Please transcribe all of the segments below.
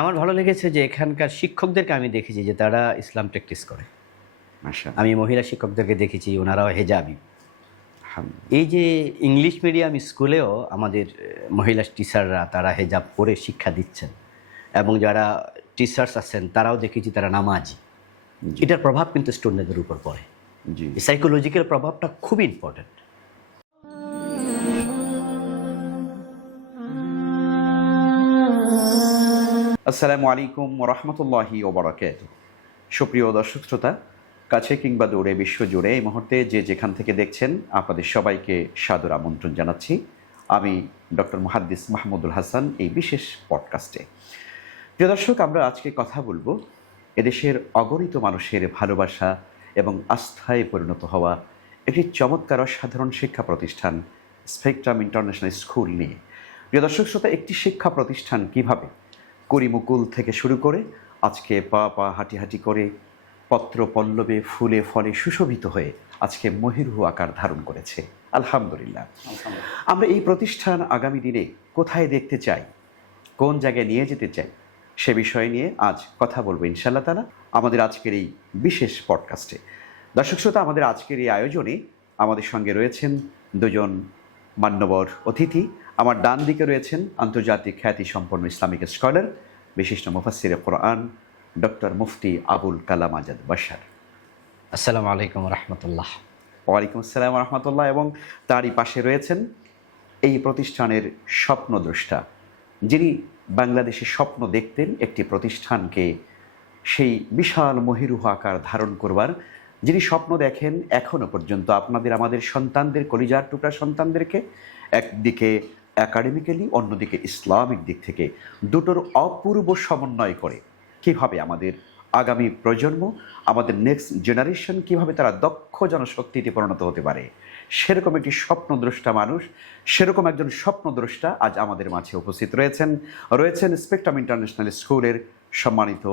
আমার ভালো লেগেছে যে এখানকার শিক্ষকদেরকে আমি দেখেছি যে তারা ইসলাম প্র্যাকটিস করে। মাশাআল্লাহ। আমি মহিলা শিক্ষকদেরকে দেখেছি, ওনারাও হেজাবি। আলহামদুলিল্লাহ। এই যে ইংলিশ মিডিয়াম স্কুলেও আমাদের মহিলা টিচাররা তারা হেজাব পরে শিক্ষা দিচ্ছেন, এবং যারা টিচার্স আছেন তারাও দেখেছি তারা নামাজি। জি। এটার প্রভাব কিন্তু স্টুডেন্টদের উপর পড়ে। জি। এই সাইকোলজিক্যাল প্রভাবটা খুবই ইম্পর্ট্যান্ট। আসসালামু আলাইকুম ওয়া রাহমাতুল্লাহি ওয়া বারাকাতুহু। সুপ্রিয় দর্শক শ্রোতা, কাছে কিংবা দূরে বিশ্বজুড়ে এই মুহূর্তে যে যেখান থেকে দেখছেন আপনাদের সবাইকে সাদর আমন্ত্রণ জানাচ্ছি। আমি ডক্টর মুহাদ্দিস মাহমুদুল হাসান এই বিশেষ পডকাস্টে। প্রিয় দর্শক, আমরা আজকে কথা বলবো এদেশের অগণিত মানুষের ভালোবাসা এবং আস্থায় পরিণত হওয়া একটি চমৎকার অসাধারণ শিক্ষা প্রতিষ্ঠান স্পেকট্রাম ইন্টারন্যাশনাল স্কুল নিয়ে। প্রিয় দর্শক শ্রোতা, একটি শিক্ষা প্রতিষ্ঠান কিভাবে করিমুকুল থেকে শুরু করে আজকে পা পা হাঁটি হাঁটি করে পত্র পল্লবে ফুলে ফলে সুশোভিত হয়ে আজকে মহিরুহ আকার ধারণ করেছে। আলহামদুলিল্লাহ। আমরা এই প্রতিষ্ঠান আগামী দিনে কোথায় দেখতে চাই, কোন জায়গায় নিয়ে যেতে চাই, সে বিষয় নিয়ে আজ কথা বলবো ইনশাআল্লাহ তাআলা আমাদের আজকের এই বিশেষ পডকাস্টে। দর্শক শ্রোতা, আমাদের আজকের এই আয়োজনে আমাদের সঙ্গে রয়েছেন দুজন মান্যবর অতিথি। আমার ডান দিকে রয়েছেন আন্তর্জাতিক খ্যাতিসম্পন্ন ইসলামিক স্কলার, বিশিষ্ট মুফাসসিরে কোরআন ডক্টর মুফতি আবুল কালাম আজাদ বাশার। আসসালামু আলাইকুম রহমতুল্লাহ। ওয়ালাইকুম আসসালাম রহমতুল্লাহ। এবং তারই পাশে রয়েছেন এই প্রতিষ্ঠানের স্বপ্নদ্রষ্টা, যিনি বাংলাদেশে স্বপ্ন দেখতেন একটি প্রতিষ্ঠানকে সেই বিশাল মহিরুহ আকার ধারণ করবার, যিনি স্বপ্ন দেখেন এখনও পর্যন্ত আপনাদের আমাদের সন্তানদের, কলিজার টুকরা সন্তানদেরকে একদিকে একাডেমিক্যালি অন্যদিকে ইসলামিক দিক থেকে দুটোর অপূর্ব সমন্বয় করে কীভাবে আমাদের আগামী প্রজন্ম, আমাদের নেক্সট জেনারেশন কীভাবে তারা দক্ষ জনশক্তিতে পরিণত হতে পারে, সেরকম একটি স্বপ্নদ্রষ্টা মানুষ, সেরকম একজন স্বপ্নদ্রষ্টা আজ আমাদের মাঝে উপস্থিত রয়েছেন স্পেকট্রাম ইন্টারন্যাশনাল স্কুলের সম্মানিত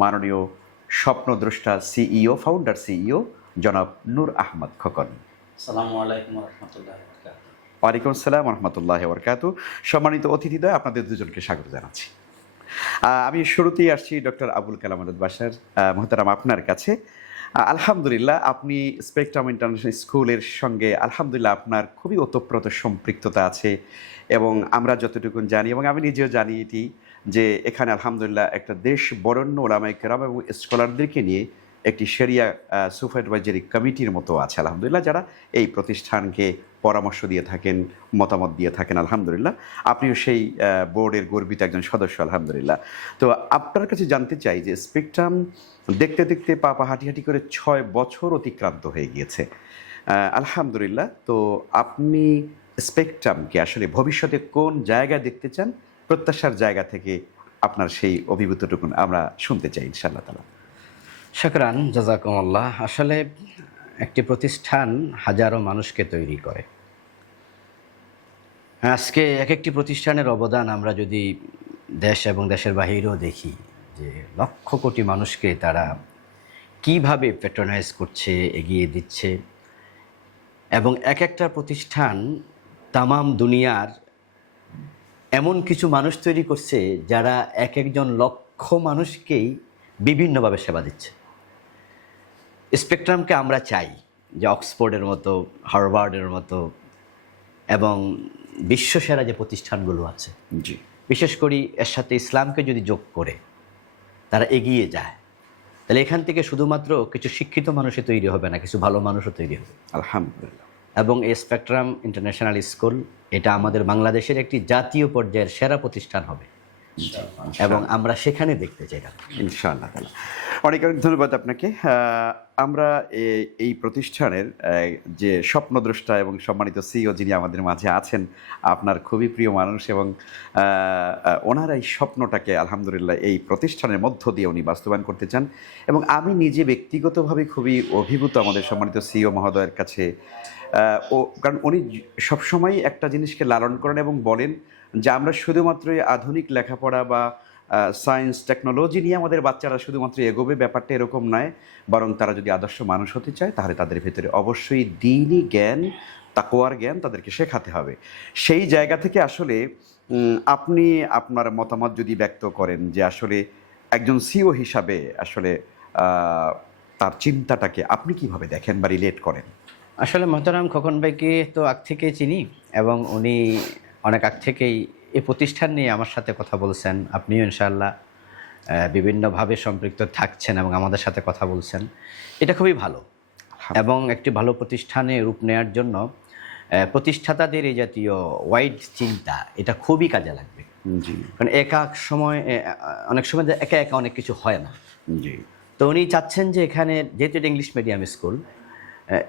মাননীয় স্বপ্নদ্রষ্টা সিইও, ফাউন্ডার সিইও জনাব নূর আহমদ খোকন। আসসালামু আলাইকুম ওয়া রাহমাতুল্লাহি ওয়া বারাকাতুহু। ওয়ালাইকুম আসসালাম রহমতুল্লাহ বরকাত। সম্মানিত অতিথিদ্বয়, আপনাদের দুজনকে স্বাগত জানাচ্ছি। আমি শুরুতেই আসছি ডক্টর আবুল কালাম আজাদ বাশার মোহতারাম, আপনার কাছে। আলহামদুলিল্লাহ, আপনি স্পেকট্রাম ইন্টারন্যাশনাল স্কুলের সঙ্গে আলহামদুলিল্লাহ আপনার খুবই ওতপ্রোত সম্পৃক্ততা আছে, এবং আমরা যতটুকু জানি এবং আমি নিজেও জানি এটি, যে এখানে আলহামদুলিল্লাহ একটা দেশ বরেণ্য ওলামায়ে কেরাম এবং স্কলারদেরকে নিয়ে একটি শরিয়া সুপারভাইজারি কমিটির মতো আছে আলহামদুলিল্লাহ, যারা এই প্রতিষ্ঠানকে পরামর্শ দিয়ে থাকেন, মতামত দিয়ে থাকেন। আলহামদুলিল্লাহ, আপনিও সেই বোর্ডের গর্বিত একজন সদস্য আলহামদুলিল্লাহ। তো আপনার কাছে জানতে চাই যে স্পেকট্রাম দেখতে দেখতে পা পা হাঁটি হাঁটি করে 6 বছর অতিক্রান্ত হয়ে গিয়েছে আলহামদুলিল্লাহ। তো আপনি স্পেকট্রামকে আসলে ভবিষ্যতে কোন জায়গায় দেখতে চান, প্রত্যাশার জায়গা থেকে আপনার সেই অভিজ্ঞতাটুকু আমরা শুনতে চাই ইনশাআল্লাহ তাআলা। শুকরান, জাযাকুমুল্লাহ। আসলে একটি প্রতিষ্ঠান হাজারো মানুষকে তৈরি করে। আজকে এক একটি প্রতিষ্ঠানের অবদান আমরা যদি দেশ এবং দেশের বাহিরেও দেখি, যে লক্ষ কোটি মানুষকে তারা কিভাবে প্যাট্রোনাইজ করছে, এগিয়ে দিচ্ছে, এবং এক একটা প্রতিষ্ঠান তামাম দুনিয়ার এমন কিছু মানুষ তৈরি করছে যারা এক একজন লক্ষ মানুষকেই বিভিন্নভাবে সেবা দিচ্ছে। স্পেকট্রামকে আমরা চাই যে অক্সফোর্ডের মতো, হার্ভার্ডের মতো এবং বিশ্বসেরা যে প্রতিষ্ঠানগুলো আছে, জি, বিশেষ করে এর সাথে ইসলামকে যদি যোগ করে তারা এগিয়ে যায়, তাহলে এখান থেকে শুধুমাত্র কিছু শিক্ষিত মানুষই তৈরি হবে না, কিছু ভালো মানুষও তৈরি হবে আলহামদুলিল্লাহ। এবং এই স্পেকট্রাম ইন্টারন্যাশনাল স্কুল এটা আমাদের বাংলাদেশের একটি জাতীয় পর্যায়ের সেরা প্রতিষ্ঠান হবে, এবং আমরা সেখানে দেখতে চাই ইনশাআল্লাহ তাআলা। অনেক অনেক ধন্যবাদ আপনাকে। আমরা এই প্রতিষ্ঠানের যে স্বপ্নদ্রষ্টা এবং সম্মানিত সিইও যিনি আমাদের মাঝে আছেন, আপনার খুবই প্রিয় মানুষ, এবং ওনার এই স্বপ্নটাকে আলহামদুলিল্লাহ এই প্রতিষ্ঠানের মধ্য দিয়ে উনি বাস্তবায়ন করতে চান, এবং আমি নিজে ব্যক্তিগতভাবে খুবই অভিভূত আমাদের সম্মানিত সিইও মহোদয়ের কাছে। কারণ উনি সবসময় একটা জিনিসকে লালন করেন এবং বলেন যে আমরা শুধুমাত্র আধুনিক লেখাপড়া বা সায়েন্স টেকনোলজি নিয়ে আমাদের বাচ্চারা শুধুমাত্র এগোবে, ব্যাপারটা এরকম নয়, বরং তারা যদি আদর্শ মানুষ হতে চায় তাহলে তাদের ভেতরে অবশ্যই দ্বীনি জ্ঞান, তাকওয়ার জ্ঞান তাদেরকে শেখাতে হবে। সেই জায়গা থেকে আসলে আপনি আপনার মতামত যদি ব্যক্ত করেন যে আসলে একজন সিও হিসাবে আসলে তার চিন্তাটাকে আপনি কিভাবে দেখেন বা রিলেট করেন? আসলে মোহতারাম খোকন ভাইকে তো আগ থেকেই চিনি এবং উনি অনেক আগ থেকেই এই প্রতিষ্ঠান নিয়ে আমার সাথে কথা বলছেন। আপনিও ইনশাআল্লাহ বিভিন্নভাবে সম্পৃক্ত থাকছেন এবং আমাদের সাথে কথা বলছেন। এটা খুবই ভালো এবং একটি ভালো প্রতিষ্ঠানে রূপ নেওয়ার জন্য প্রতিষ্ঠাতাদের এই জাতীয় ওয়াইড চিন্তা এটা খুবই কাজে লাগবে। জি কারণ অনেক সময় একা একা অনেক কিছু হয় না। জি তো উনি চাচ্ছেন যে এখানে যেহেতু এটা ইংলিশ মিডিয়াম স্কুল,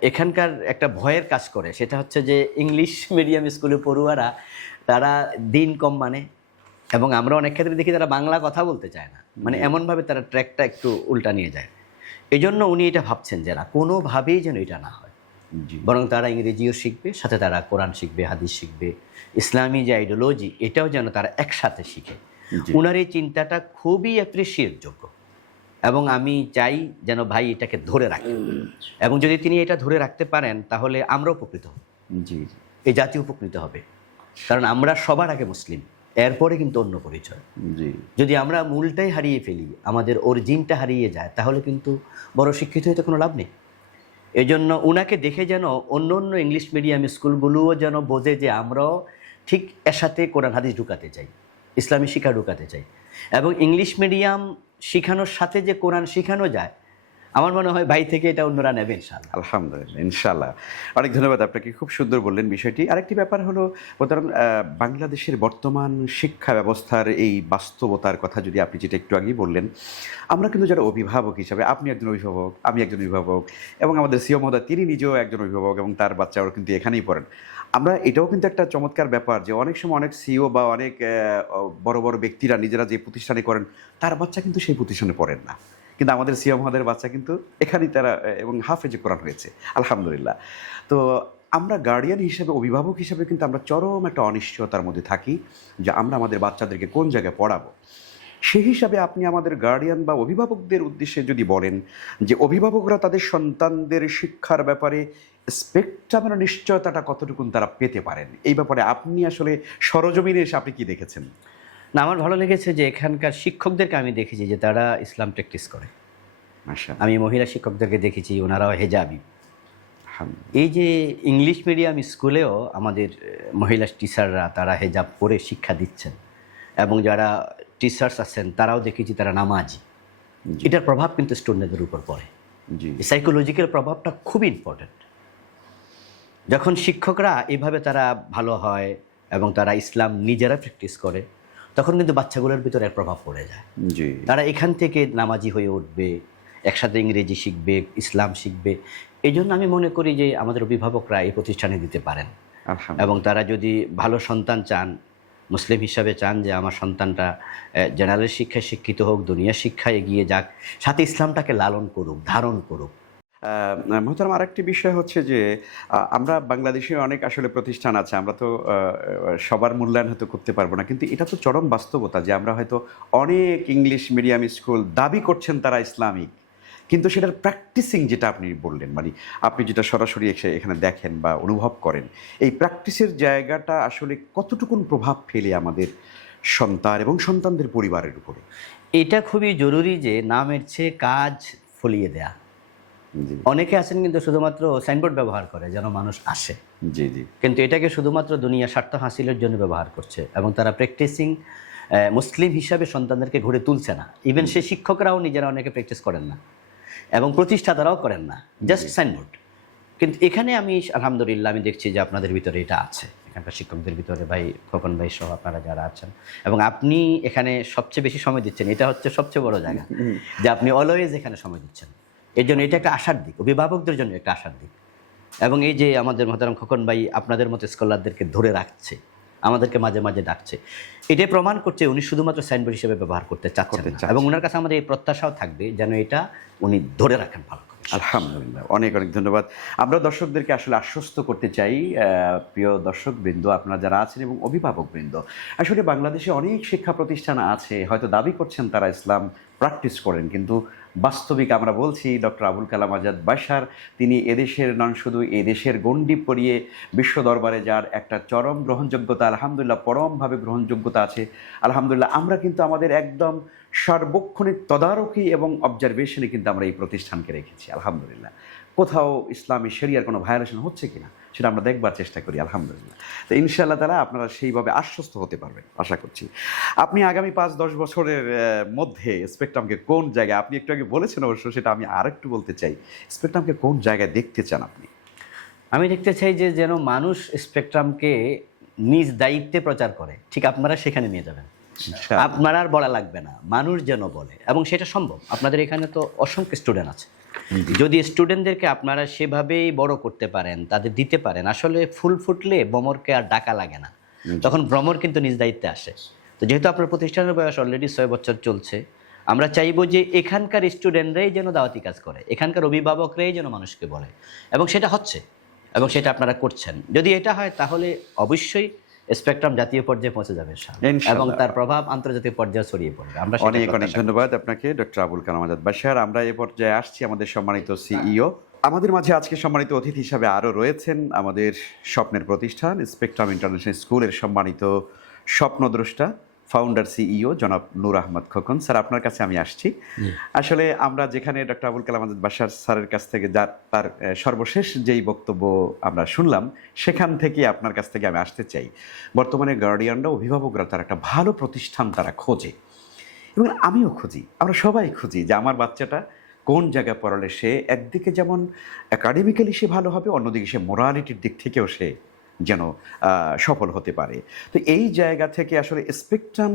এখানকার একটা ভয়ের কাজ করে, সেটা হচ্ছে যে ইংলিশ মিডিয়াম স্কুলে পড়ুয়ারা তারা দিন কম মানে, এবং আমরা অনেক ক্ষেত্রে দেখি তারা বাংলা কথা বলতে চায় না, মানে এমনভাবে তারা ট্র্যাকটা একটু উল্টা নিয়ে যায়। এই জন্য উনি এটা ভাবছেন যে না, কোনোভাবেই যেন এটা না হয়, জি বরং তারা ইংরেজিও শিখবে, সাথে তারা কোরআন শিখবে, হাদিস শিখবে, ইসলামী যে আইডিওলজি এটাও যেন তারা একসাথে শিখে। জি। উনার এই চিন্তাটা খুবই অ্যাপ্রিসিয়েট যোগ্য এবং আমি চাই যেন ভাই এটাকে ধরে রাখেন, এবং যদি তিনি এটা ধরে রাখতে পারেন তাহলে আমরা উপকৃত হব, জি এই জাতি উপকৃত হবে। কারণ আমরা সবার আগে মুসলিম, এরপরে কিন্তু অন্য পরিচয়। জি যদি আমরা মূলটাই হারিয়ে ফেলি, আমাদের অরিজিনটা হারিয়ে যায়, তাহলে কিন্তু বড় শিক্ষিত হতে কোনো লাভ নেই। এই জন্য উনাকে দেখে যেন অন্য অন্য ইংলিশ মিডিয়াম স্কুলগুলোও যেন বোঝে যে আমরাও ঠিক এর সাথে কোরআন হাদিস ঢুকাতে চাই, ইসলামী শিক্ষা ঢুকাতে চাই, এবং ইংলিশ মিডিয়াম শিখানোর সাথে যে কোরআন শেখানো যায়, আমার মনে হয় ভাই থেকে এটা অন্যরা নেবে ইনশাআল্লাহ। আলহামদুলিল্লাহ, ইনশাআল্লাহ। অনেক ধন্যবাদ আপনাকে, খুব সুন্দর বললেন বিষয়টি। আরেকটি ব্যাপার হলো বলতাম, বাংলাদেশের বর্তমান শিক্ষা ব্যবস্থার এই বাস্তবতার কথা যদি আপনি যেটা একটু আগেই বললেন, আমরা কিন্তু যারা অভিভাবক হিসাবে, আপনি একজন অভিভাবক, আমি একজন অভিভাবক, এবং আমাদের সিও মহোদয় তিনি নিজেও একজন অভিভাবক এবং তার বাচ্চাও কিন্তু এখানেই পড়েন। আমরা এটাও কিন্তু একটা চমৎকার ব্যাপার যে অনেক সময় অনেক সিও বা অনেক বড় বড় ব্যক্তিরা নিজেরা যে প্রতিষ্ঠানে করেন তার বাচ্চা কিন্তু সেই প্রতিষ্ঠানে পড়েন না, কিন্তু আমাদের সিও মহোদয়ের বাচ্চা কিন্তু এখানেই তারা এবং হাফেজে কোরআন হয়েছে, আলহামদুলিল্লাহ। তো আমরা গার্ডিয়ান হিসেবে, অভিভাবক হিসেবে কিন্তু আমরা চরম একটা অনিশ্চয়তার মধ্যে থাকি যে আমরা আমাদের বাচ্চাদেরকে কোন জায়গায় পড়াবো। সেই হিসাবে আপনি আমাদের গার্ডিয়ান বা অভিভাবকদের উদ্দেশ্যে যদি বলেন যে অভিভাবকরা তাদের সন্তানদের শিক্ষার ব্যাপারে স্পেকট্রামের নিশ্চয়তাটা কতটুকুন তারা পেতে পারেন, এই ব্যাপারে আপনি আসলে সরজমিনে এসে আপনি কি দেখেছেন? না, আমার ভালো লেগেছে যে এখানকার শিক্ষকদেরকে আমি দেখেছি যে তারা ইসলাম প্র্যাকটিস করে। মাশাআল্লাহ, আমি মহিলা শিক্ষকদেরকে দেখেছি, ওনারাও হেজাবি। আলহামদুলিল্লাহ। এই যে ইংলিশ মিডিয়াম স্কুলেও আমাদের মহিলা টিচাররা তারা হেজাব পরে শিক্ষা দিচ্ছেন, এবং যারা টিচার্স আছেন তারাও দেখেছি তারা নামাজি। জি এটার প্রভাব কিন্তু স্টুডেন্টদের উপর পড়ে। জি এই সাইকোলজিক্যাল প্রভাবটা খুবই ইম্পর্ট্যান্ট। যখন শিক্ষকরা এইভাবে তারা ভালো হয় এবং তারা ইসলাম নিজেরা প্র্যাকটিস করে, তখন কিন্তু বাচ্চাগুলোর ভিতরে এর প্রভাব পড়ে যায়। জি তারা এখান থেকে নামাজি হয়ে উঠবে, একসাথে ইংরেজি শিখবে, ইসলাম শিখবে। এই জন্য আমি মনে করি যে আমাদের অভিভাবকরা এই প্রতিষ্ঠানে দিতে পারেন, আলহামদুলিল্লাহ। এবং তারা যদি ভালো সন্তান চান, মুসলিম হিসাবে চান যে আমার সন্তানটা জেনারেল শিক্ষায় শিক্ষিত হোক, দুনিয়া শিক্ষায় এগিয়ে যাক, সাথে ইসলামটাকে লালন করুক, ধারণ করুক। মোহতারাম, আরেকটি বিষয় হচ্ছে যে আমরা বাংলাদেশে অনেক আসলে প্রতিষ্ঠান আছে, আমরা তো সবার মূল্যায়ন হয়তো করতে পারবো না, কিন্তু এটা তো চরম বাস্তবতা যে আমরা হয়তো অনেক ইংলিশ মিডিয়াম স্কুল দাবি করছেন তারা ইসলামিক, কিন্তু সেটার প্র্যাকটিসিং যেটা আপনি বললেন, মানে আপনি যেটা সরাসরি এখানে দেখেন বা অনুভব করেন, এই প্র্যাকটিসের জায়গাটা আসলে কতটুকুন প্রভাব ফেলে আমাদের সন্তান এবং সন্তানদের পরিবারের উপরে? এটা খুবই জরুরি যে নামের চেয়ে কাজ ফলিয়ে দেয়া। জি অনেকে আছেন কিন্তু শুধুমাত্র সাইনবোর্ড ব্যবহার করে যেন মানুষ আসে, জি জি কিন্তু এটাকে শুধুমাত্র দুনিয়া স্বার্থ হাসিলের জন্য ব্যবহার করছে, এবং তারা প্র্যাকটিসিং মুসলিম হিসাবে সন্তানদেরকে গড়ে তুলছে না। ইভেন সে শিক্ষকরাও নিজেরা অনেকে প্র্যাকটিস করেন না, এবং প্রতিষ্ঠাতারাও করেন না, জাস্ট সাইনবোর্ড। কিন্তু এখানে আমি আলহামদুলিল্লাহ আমি দেখছি যে আপনাদের ভিতরে এটা আছে, এখানকার শিক্ষকদের ভিতরে, ভাই খোকন ভাই সহ আপনারা যারা আছেন, এবং আপনি এখানে সবচেয়ে বেশি সময় দিচ্ছেন। এটা হচ্ছে সবচেয়ে বড় জায়গা যে আপনি অলওয়েজ এখানে সময় দিচ্ছেন। এর জন্য এটা একটা আশার দিক, অভিভাবকদের জন্য একটা আশার দিক। এবং এই যে আমাদের মহতারাম খোকন ভাই আপনাদের মতো স্কলারদেরকে ধরে রাখছে, আমাদেরকে মাঝে মাঝে ডাকছে, এটাই প্রমাণ করছে উনি শুধুমাত্র সাইনবোর্ড হিসেবে ব্যবহার করতে চাচ্ছেন না। এবং ওনার কাছে আমাদের এই প্রত্যাশাও থাকবে যেন এটা উনি ধরে রাখেন ভালো করে। আলহামদুলিল্লাহ, অনেক অনেক ধন্যবাদ। আমরা দর্শকদেরকে আসলে আশ্বস্ত করতে চাই, প্রিয় দর্শকবৃন্দ, আপনারা যারা আছেন এবং অভিভাবকবৃন্দ, আসলে বাংলাদেশে অনেক শিক্ষা প্রতিষ্ঠান আছে, হয়তো দাবি করছেন তারা ইসলাম প্র্যাকটিস করেন, কিন্তু বাস্তবিক আমরা বলছি ডক্টর আবুল কালাম আজাদ বাশার তিনি এদেশের নন, শুধু এদেশের গণ্ডি পড়িয়ে বিশ্ব দরবারে যার একটা চরম গ্রহণযোগ্যতা, আলহামদুলিল্লাহ পরমভাবে গ্রহণযোগ্যতা আছে। আলহামদুলিল্লাহ আমরা কিন্তু আমাদের একদম সার্বক্ষণিক তদারকি এবং অবজারভেশনে কিন্তু আমরা এই প্রতিষ্ঠানকে রেখেছি। আলহামদুলিল্লাহ কোথাও ইসলামী শরিয়ার কোনো ভায়োলেশন হচ্ছে কিনা সেটা আমরা দেখবার চেষ্টা করি। আলহামদুলিল্লাহ, তো ইনশাআল্লাহ তাআলা আপনারা সেইভাবে আশ্বস্ত হতে পারবেন আশা করছি। আপনি আগামী 5-10 বছরের মধ্যে স্পেকট্রামকে কোন জায়গায়, আপনি একটু আগে বলেছেন অবশ্য, সেটা আমি আরেকটু বলতে চাই, স্পেকট্রামকে কোন জায়গায় দেখতে চান আপনি? আমি দেখতে চাই যে যেন মানুষ স্পেকট্রামকে নিজ দায়িত্বে প্রচার করে, ঠিক আপনারা সেখানে নিয়ে যাবেন। আপনারা আর বলা লাগবে না, মানুষ যেন বলে, এবং সেটা সম্ভব। আপনাদের এখানে তো অসংখ্য স্টুডেন্ট আছে, যদি স্টুডেন্টদেরকে আপনারা সেভাবেই বড় করতে পারেন, তাদের দিতে পারেন, আসলে ফুল ফুটলে ভ্রমরকে আর ডাকা লাগে না, তখন ভ্রমর কিন্তু নিজ দায়িত্বে আসে। তো যেহেতু আপনার প্রতিষ্ঠানের বয়স অলরেডি 6 বছর চলছে, আমরা চাইবো যে এখানকার স্টুডেন্টরাই যেন দাওয়াতি কাজ করে, এখানকার অভিভাবকরাই যেন মানুষকে বলে, এবং সেটা হচ্ছে, এবং সেটা আপনারা করছেন। যদি এটা হয় তাহলে অবশ্যই স্পেকট্রাম জাতীয় পর্যায়ে পৌঁছে যাবে এবং তার প্রভাব আন্তর্জাতিক পর্যায়ে ছড়িয়ে পড়বে। আমরা অনেক অনেক ধন্যবাদ আপনাকে ডক্টর আবুল কালাম আজাদ বাশার। আমরা এই পর্যায়ে আসছি আমাদের সম্মানিত সিইও। আমাদের মাঝে আজকে সম্মানিত অতিথি হিসাবে আরও রয়েছেন আমাদের স্বপ্নের প্রতিষ্ঠান স্পেকট্রাম ইন্টারন্যাশনাল স্কুলের সম্মানিত স্বপ্নদ্রষ্টা ফাউন্ডার সিইও জনাব নূর আহমদ খোকন। স্যার আপনার কাছে আমি আসছি। আসলে আমরা যেখানে ডক্টর আবুল কালাম আজাদ বাশার স্যারের কাছ থেকে তার সর্বশেষ যেই বক্তব্য আমরা শুনলাম, সেখান থেকে আপনার কাছ থেকে আমি আসতে চাই। বর্তমানে গার্ডিয়ানরা, অভিভাবকরা তার একটা ভালো প্রতিষ্ঠান তারা খোঁজে, এবং আমিও খুঁজি, আমরা সবাই খুঁজি যে আমার বাচ্চাটা কোন জায়গায় পড়ালে সে একদিকে যেমন একাডেমিক্যালি সে ভালো হবে, অন্যদিকে সে মোরালিটির দিক থেকেও সে যেন সফল হতে পারে। তো এই জায়গা থেকে আসলে স্পেকট্রাম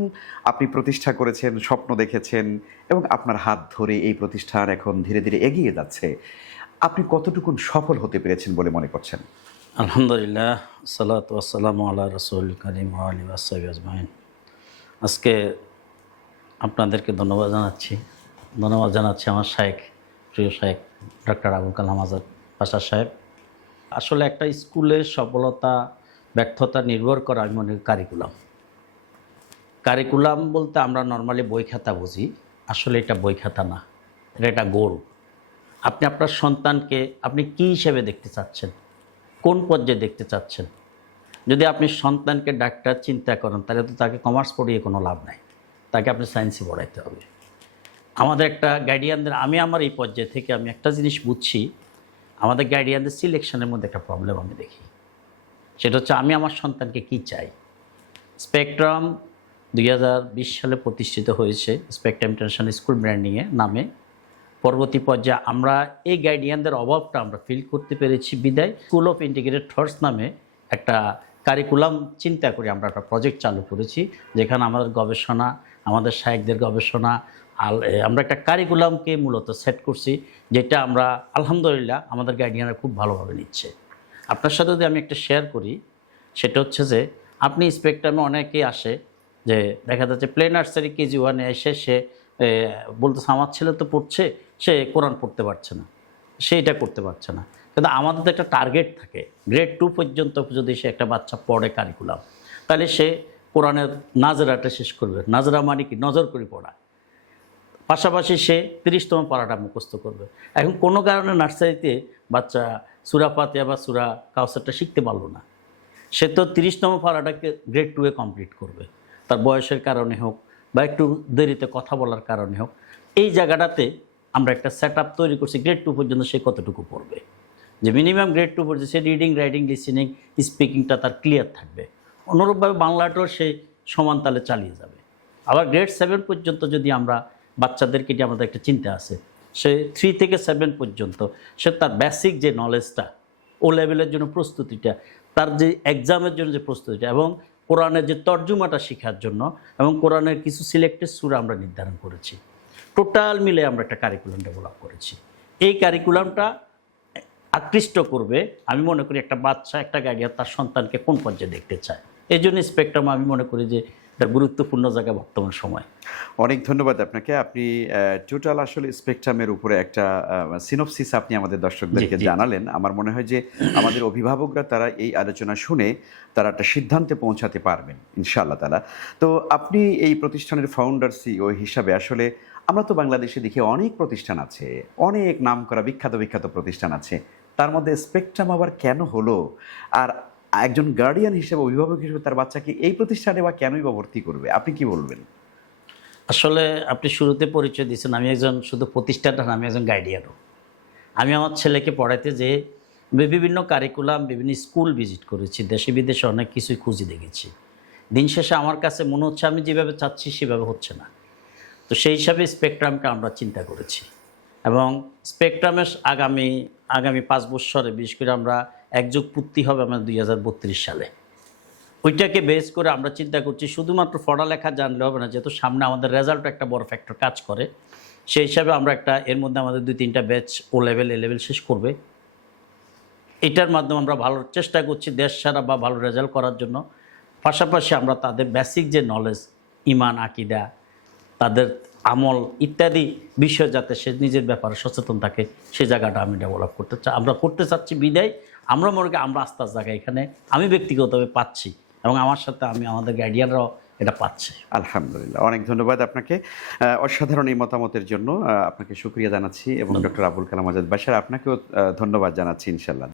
আপনি প্রতিষ্ঠা করেছেন, স্বপ্ন দেখেছেন, এবং আপনার হাত ধরে এই প্রতিষ্ঠান এখন ধীরে ধীরে এগিয়ে যাচ্ছে। আপনি কতটুকুন সফল হতে পেরেছেন বলে মনে করছেন? আলহামদুলিল্লাহ, সালাতু ওয়াসসালামু আলা রাসূলিল কারীম ওয়া আলিহি ওয়া সাহবিহি আজমাইন। আপনাদেরকে ধন্যবাদ জানাচ্ছি আমার শায়েখ, প্রিয় শায়েখ ডক্টর আবুল কালাম আজাদ বাশার সাহেব। আসলে একটা স্কুলের সফলতা ব্যর্থতা নির্ভর করে আমি মনে করি কারিকুলাম বলতে আমরা নর্মালি বই খাতা বুঝি, আসলে এটা বই খাতা না, এটা একটা গোল। আপনি আপনার সন্তানকে আপনি কী হিসেবে দেখতে চাচ্ছেন, কোন পর্যায়ে দেখতে চাচ্ছেন। যদি আপনি সন্তানকে ডাক্তার চিন্তা করেন, তাহলে তো তাকে কমার্স পড়িয়ে কোনো লাভ নাই, তাকে আপনি সায়েন্সই পড়াইতে হবে। আমাদের একটা গাইডিয়ানদের, আমি আমার এই পর্যায়ে থেকে আমি একটা জিনিস বুঝছি, আমাদের গাইডিয়ানদের সিলেকশনের মধ্যে একটা প্রবলেম আমি দেখি। সেটা হচ্ছে আমি আমার সন্তানকে কি চাই। স্পেকট্রাম 2020 সালে প্রতিষ্ঠিত হয়েছে স্পেকট্রাম ইন্টারন্যাশনাল স্কুল ব্র্যান্ডিংয়ে নামে। পরবর্তী পর্যায়ে আমরা এই গাইডিয়ানদের অভাবটা আমরা ফিল করতে পেরেছি বিদায় স্কুল অফ ইন্টিগ্রেটেড থটস নামে একটা কারিকুলাম চিন্তা করে আমরা একটা প্রজেক্ট চালু করেছি, যেখানে আমাদের গবেষণা, আমাদের শায়েখদের গবেষণা, আমরা একটা কারিকুলামকে মূলত সেট করছি, যেটা আমরা আলহামদুলিল্লাহ আমাদের গাইডিয়ানরা খুব ভালোভাবে নিচ্ছে। আপনার সাথে যদি আমি একটা শেয়ার করি, সেটা হচ্ছে যে আপনি স্পেকট্রামে অনেকেই আসে, যে দেখা যাচ্ছে প্লে নার্সারি কেজি 1-এ এসে সে বলতেছে আমার ছেলে তো পড়ছে, সে কোরআন পড়তে পারছে না, সে এটা করতে পারছে না। কিন্তু আমাদের তো একটা টার্গেট থাকে, গ্রেড 2 পর্যন্ত যদি সে একটা বাচ্চা পড়ে কারিকুলাম, তাহলে সে কোরআনের নাজরাটা শেষ করবে। নাজরা মানে কি? নজর করে পড়া। পাশাপাশি সে 30তম পারাটা মুখস্থ করবে। এখন কোনো কারণে নার্সারিতে বাচ্চা সূরা ফাতিহা বা সূরা কাউসারটা শিখতে পারলো না, সে তো 30তম পারাটাকে গ্রেড 2-এ কমপ্লিট করবে, তার বয়সের কারণে হোক বা একটু দেরিতে কথা বলার কারণে হোক। এই জায়গাটাতে আমরা একটা সেট আপ তৈরি করছি, গ্রেড 2 পর্যন্ত সে কতটুকু পড়বে, যে মিনিমাম গ্রেড 2 পর্যন্ত সে রিডিং, রাইটিং, লিসেনিং, স্পিকিংটা তার ক্লিয়ার থাকবে। অনুরূপভাবে বাংলাটাও সে সমান তালে চালিয়ে যাবে। আবার গ্রেড 7 পর্যন্ত যদি আমরা বাচ্চাদেরকে নিয়ে আমাদের একটা চিন্তা আছে, সে 3 থেকে 7 পর্যন্ত সে তার বেসিক যে নলেজটা, ও লেভেলের জন্য প্রস্তুতিটা, তার যে এক্সামের জন্য যে প্রস্তুতিটা, এবং কোরআনের যে তর্জুমাটা শেখার জন্য, এবং কোরআনের কিছু সিলেক্টেড সূরা আমরা নির্ধারণ করেছি। টোটাল মিলে আমরা একটা কারিকুলাম ডেভেলপ করেছি। এই কারিকুলামটা আকৃষ্ট করবে, আমি মনে করি একটা বাচ্চা, একটা গার্ডিয়ান তার সন্তানকে কোন পর্যায়ে দেখতে চায়। এই জন্য স্পেকট্রাম আমি মনে করি যে এটা গুরুত্বপূর্ণ জায়গা বর্তমান সময়। অনেক ধন্যবাদ আপনাকে। আপনি টোটাল আসলে স্পেকট্রামের উপরে একটা সিনপসিস আপনি আমাদের দর্শকদেরকে জি, জি। জানালেন। আমার মনে হয় যে আমাদের অভিভাবকরা তারা এই আলোচনা শুনে তারা একটা সিদ্ধান্তে পৌঁছাতে পারবেন ইনশাআল্লাহ তাআলা। তো আপনি এই প্রতিষ্ঠানের ফাউন্ডার সিইও হিসাবে আসলে আমরা তো বাংলাদেশে দেখি অনেক প্রতিষ্ঠান আছে, অনেক নামকরা বিখ্যাত বিখ্যাত প্রতিষ্ঠান আছে। তার মধ্যে স্পেকট্রাম আবার কেন হলো? আর একজন গার্ডিয়ান হিসেবে, অভিভাবক হিসেবে তার বাচ্চাকে এই প্রতিষ্ঠানে বা কেনই বা ভর্তি করবে? আপনি কি বলবেন? আসলে আপনি শুরুতে পরিচয় দিয়েছেন, আমি একজন শুধু প্রতিষ্ঠাতা না, আমি একজন গাইডিয়ানও। আমি আমার ছেলেকে পড়াইতে যে বিভিন্ন কারিকুলাম, বিভিন্ন স্কুল ভিজিট করেছি, দেশে বিদেশে অনেক কিছুই খুঁজে দেখেছি। দিন শেষে আমার কাছে মনে হচ্ছে আমি যেভাবে চাচ্ছি সেভাবে হচ্ছে না। তো সেই হিসাবে স্পেকট্রামটা আমরা চিন্তা করেছি এবং স্পেকট্রামের আগামী 5 বছরে বিশেষ করে আমরা একযোগ পূর্তি হবে আমার 2032 সালে। ওইটাকে বেস করে আমরা চিন্তা করছি শুধুমাত্র পড়ালেখা জানলে হবে না, যেহেতু সামনে আমাদের রেজাল্ট একটা বড় ফ্যাক্টর কাজ করে। সেই হিসাবে আমরা এর মধ্যে আমাদের 2-3টা batch O level, A level শেষ করবে। এটার মাধ্যমে আমরা ভালো চেষ্টা করছি দেশ সারা বা ভালো রেজাল্ট করার জন্য। পাশাপাশি আমরা তাদের বেসিক যে নলেজ, ঈমান, আকীদা, তাদের আমল ইত্যাদি বিষয় যাতে সে নিজের ব্যাপারে সচেতন থাকে, সে জায়গাটা আমি ডেভেলপ করতে চাচ্ছি বিদায় আমরা মনে করি আমরা আস্তে জায়গায় এখানে আমি ব্যক্তিগতভাবে পাচ্ছি এবং আমার সাথে আমাদের গার্ডিয়ানরাও এটা পাচ্ছে। আলহামদুলিল্লাহ, অনেক ধন্যবাদ আপনাকে অসাধারণ এই মতামতের জন্য। আপনাকে শুকরিয়া জানাচ্ছি এবং ডক্টর আবুল কালাম আজাদ বাশার আপনাকেও ধন্যবাদ জানাচ্ছি ইনশাআল্লাহ।